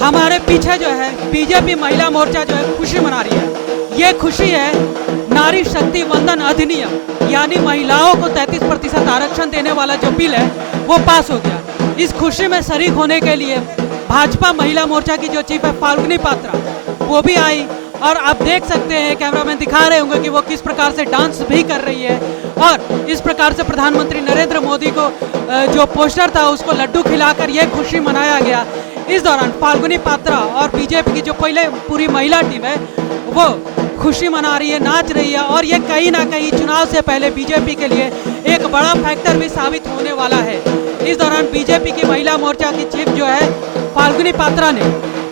हमारे पीछे जो है बीजेपी महिला मोर्चा जो है खुशी मना रही है। ये खुशी है नारी शक्ति वंदन अधिनियम यानी महिलाओं को 33% आरक्षण देने वाला जो बिल है वो पास हो गया। इस खुशी में शरीक होने के लिए भाजपा महिला मोर्चा की जो चीफ है फाल्गुनी पात्रा वो भी आई और आप देख सकते हैं कैमरामैन दिखा रहे होंगे कि वो किस प्रकार से डांस भी कर रही है और इस प्रकार से प्रधानमंत्री नरेंद्र मोदी को जो पोस्टर था उसको लड्डू खिलाकर ये खुशी मनाया गया। इस दौरान फाल्गुनी पात्रा और बीजेपी की जो पहले पूरी महिला टीम है वो खुशी मना रही है, नाच रही है और ये कहीं ना कहीं चुनाव से पहले बीजेपी के लिए एक बड़ा फैक्टर भी साबित होने वाला है। इस दौरान बीजेपी की महिला मोर्चा की चीफ जो है फाल्गुनी पात्रा ने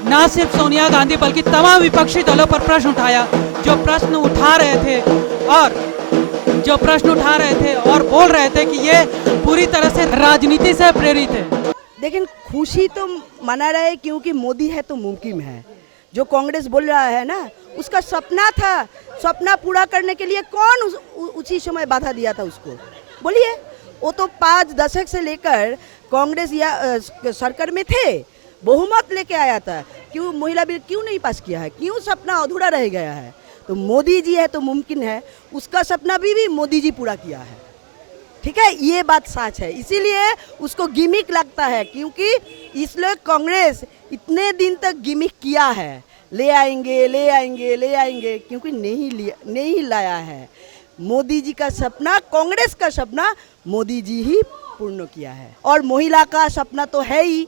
न सिर्फ सोनिया गांधी बल्कि तमाम विपक्षी दलों पर प्रश्न उठाया, जो प्रश्न उठा रहे थे और बोल रहे थे कि ये पूरी तरह से राजनीति से प्रेरित है। लेकिन खुशी तो मना रहे क्योंकि मोदी है तो मुमकिन है। जो कांग्रेस बोल रहा है ना उसका सपना था, सपना पूरा करने के लिए कौन उसी समय बाधा दिया था उसको? बोलिए, वो तो 5 दशक से लेकर कांग्रेस या सरकार में थे, बहुमत लेके आया था। क्यों महिला बिल क्यों नहीं पास किया है? क्यों सपना अधूरा रह गया है? तो मोदी जी है तो मुमकिन है, उसका सपना भी मोदी जी पूरा किया है। ठीक है, ये बात सच है, इसीलिए उसको गिमिक लगता है क्योंकि इसलिए कांग्रेस इतने दिन तक गिमिक किया है, ले आएंगे क्योंकि नहीं लाया है। मोदी जी का सपना, कांग्रेस का सपना मोदी जी ही पूर्ण किया है और महिला का सपना तो है ही।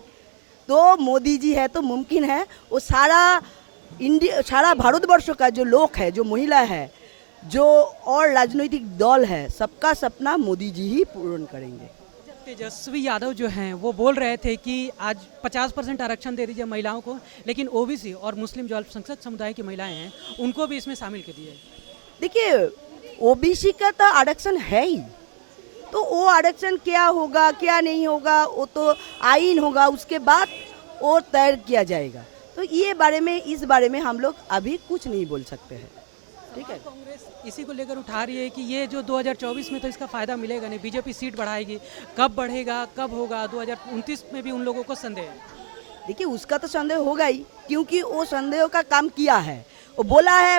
तो मोदी जी है तो मुमकिन है, वो सारा भारतवर्ष का जो लोग है, जो महिला है, जो और राजनीतिक दल है, सबका सपना मोदी जी ही पूर्ण करेंगे। तेजस्वी यादव जो हैं वो बोल रहे थे कि आज 50% आरक्षण दे दीजिए महिलाओं को, लेकिन ओबीसी और मुस्लिम जो अल्पसंख्यक समुदाय की महिलाएं हैं उनको भी इसमें शामिल कर दिया है। देखिए, ओबीसी का तो आरक्षण है ही, तो वो आरक्षण क्या होगा क्या नहीं होगा वो तो आईन होगा, उसके बाद वो तय किया जाएगा। तो इस बारे में हम लोग अभी कुछ नहीं बोल सकते हैं। ठीक है, कांग्रेस इसी को लेकर उठा रही है कि ये जो 2024 में तो इसका फायदा मिलेगा नहीं, बीजेपी सीट बढ़ाएगी, कब बढ़ेगा कब होगा, 2029 में भी उन लोगों को संदेह है। देखिए, उसका तो संदेह होगा ही क्योंकि वो संदेह का काम किया है, वो बोला है,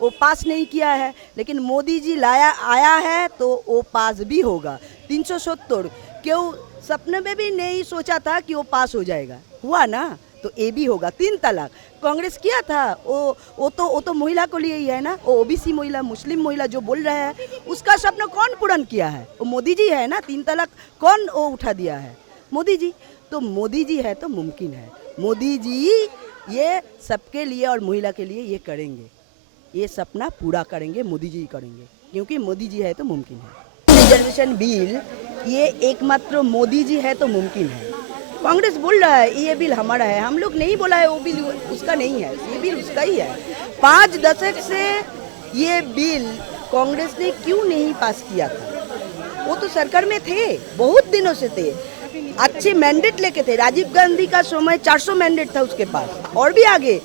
वो पास नहीं किया है, लेकिन मोदी जी आया है तो वो पास भी होगा। 370 क्यों सपने में भी नहीं सोचा था कि वो पास हो जाएगा, हुआ ना, तो ये भी होगा। 3 तलाक कांग्रेस किया था, वो तो महिला को लिए ही है ना, वो ओबीसी महिला, मुस्लिम महिला जो बोल रहे हैं उसका सपना कौन पूर्ण किया है? वो मोदी जी है ना। 3 तलाक कौन वो उठा दिया है? मोदी जी। तो मोदी जी है तो मुमकिन है, मोदी जी ये सबके लिए और महिला के लिए ये करेंगे, ये सपना पूरा करेंगे, मोदी जी करेंगे क्योंकि मोदी जी है तो मुमकिन है। रिजर्वेशन बिल ये एकमात्र मोदी जी है तो मुमकिन है। कांग्रेस बोल रहा है ये बिल हमारा है, हम लोग नहीं बोला है वो बिल उसका नहीं है, ये बिल उसका ही है। 5 दशक से ये बिल कांग्रेस ने क्यों नहीं पास किया था? वो तो सरकार में थे, बहुत दिनों से थे, अच्छे मैंडेट लेके थे। राजीव गांधी का समय 400 मैंडेट था उसके पास, और भी आगे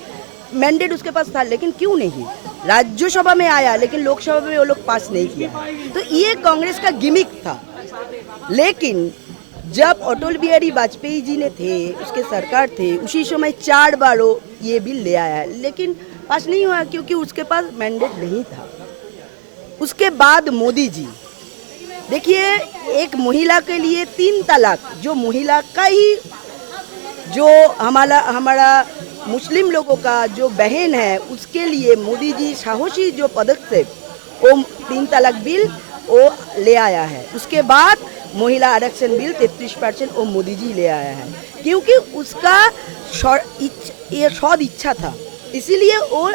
मैंडेट उसके पास था, लेकिन क्यों नहीं? राज्यसभा में आया लेकिन लोकसभा में वो लोग पास नहीं किया। तो ये कांग्रेस का गिमिक था। लेकिन जब अटल बिहारी वाजपेयी जी ने थे, उसके सरकार थे, उसी समय 4 बार ये बिल ले आया, लेकिन पास नहीं हुआ क्योंकि उसके पास मैंडेट नहीं था। उसके बाद मोदी जी, देखिए, एक महिला के लिए 3 तलाक, जो महिला का ही, जो हमारा मुस्लिम लोगों का जो बहन है उसके लिए मोदी जी साहसी जो पदक्षेप, वो 3 तलाक बिल वो ले आया है। उसके बाद महिला आरक्षण बिल 33% वो मोदी जी ले आया है क्योंकि उसका ये सद इच्छा था, इसीलिए वो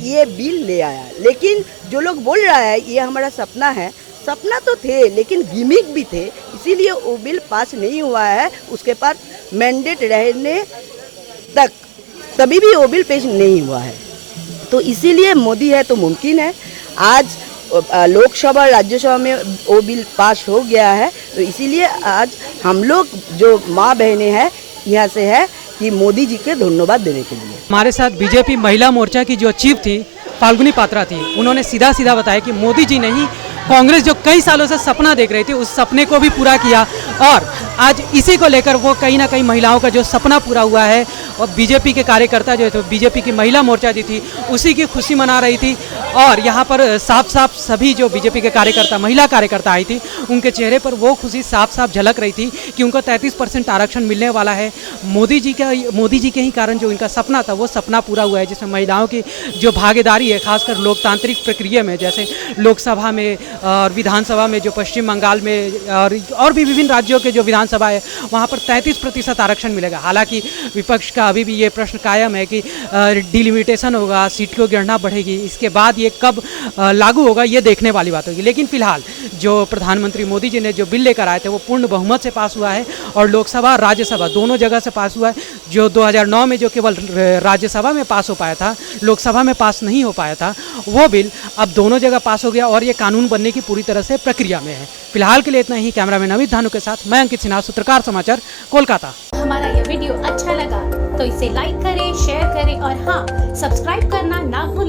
ये बिल ले आया। लेकिन जो लोग बोल रहा है ये हमारा सपना है, सपना तो थे लेकिन गिमिक भी थे, इसीलिए वो बिल पास नहीं हुआ है। उसके पास मैंडेट रहने तक तभी भी वो बिल पेश नहीं हुआ है। तो इसीलिए मोदी है तो मुमकिन है। आज लोकसभा राज्यसभा में वो बिल पास हो गया है, तो इसीलिए आज हम लोग जो माँ बहनें हैं यहाँ से है, कि मोदी जी के धन्यवाद देने के लिए। हमारे साथ बीजेपी महिला मोर्चा की जो चीफ थी फाल्गुनी पात्रा थी, उन्होंने सीधा सीधा बताया कि मोदी जी ने ही कांग्रेस जो कई सालों से सपना देख रही थी उस सपने को भी पूरा किया, और आज इसी को लेकर वो कहीं ना कहीं महिलाओं का जो सपना पूरा हुआ है, और बीजेपी के कार्यकर्ता जो थे, बीजेपी की महिला मोर्चा जी थी, उसी की खुशी मना रही थी। और यहाँ पर साफ साफ सभी जो बीजेपी के कार्यकर्ता, महिला कार्यकर्ता आई थी, उनके चेहरे पर वो खुशी साफ साफ झलक रही थी कि उनको 33% आरक्षण मिलने वाला है। मोदी जी के ही कारण जो इनका सपना था वो सपना पूरा हुआ है, जिसमें महिलाओं की जो भागीदारी है, खासकर लोकतांत्रिक प्रक्रिया में, जैसे लोकसभा में और विधानसभा में, जो पश्चिम बंगाल में और भी विभिन्न राज्यों के जो विधानसभा है वहाँ पर 33% आरक्षण मिलेगा। हालांकि विपक्ष का अभी भी ये प्रश्न कायम है कि डिलिमिटेशन होगा, सीट की गणना बढ़ेगी, इसके बाद ये कब लागू होगा ये देखने वाली बात होगी। लेकिन फिलहाल जो प्रधानमंत्री मोदी जी ने जो बिल लेकर आए थे वो पूर्ण बहुमत से पास हुआ है, और लोकसभा राज्यसभा दोनों जगह से पास हुआ है। जो 2009 में जो केवल राज्यसभा में पास हो पाया था, लोकसभा में पास नहीं हो पाया था, वो बिल अब दोनों जगह पास हो गया और ये कानून बनने की पूरी तरह से प्रक्रिया में है। फिलहाल के लिए इतना ही। कैमरामैन अमित धानु के साथ मैं अंकित सिन्हा, सूत्रकार समाचार, कोलकाता। हमारा ये वीडियो अच्छा लगा तो इसे लाइक करें, शेयर करें और हाँ, सब्सक्राइब करना ना भूलें।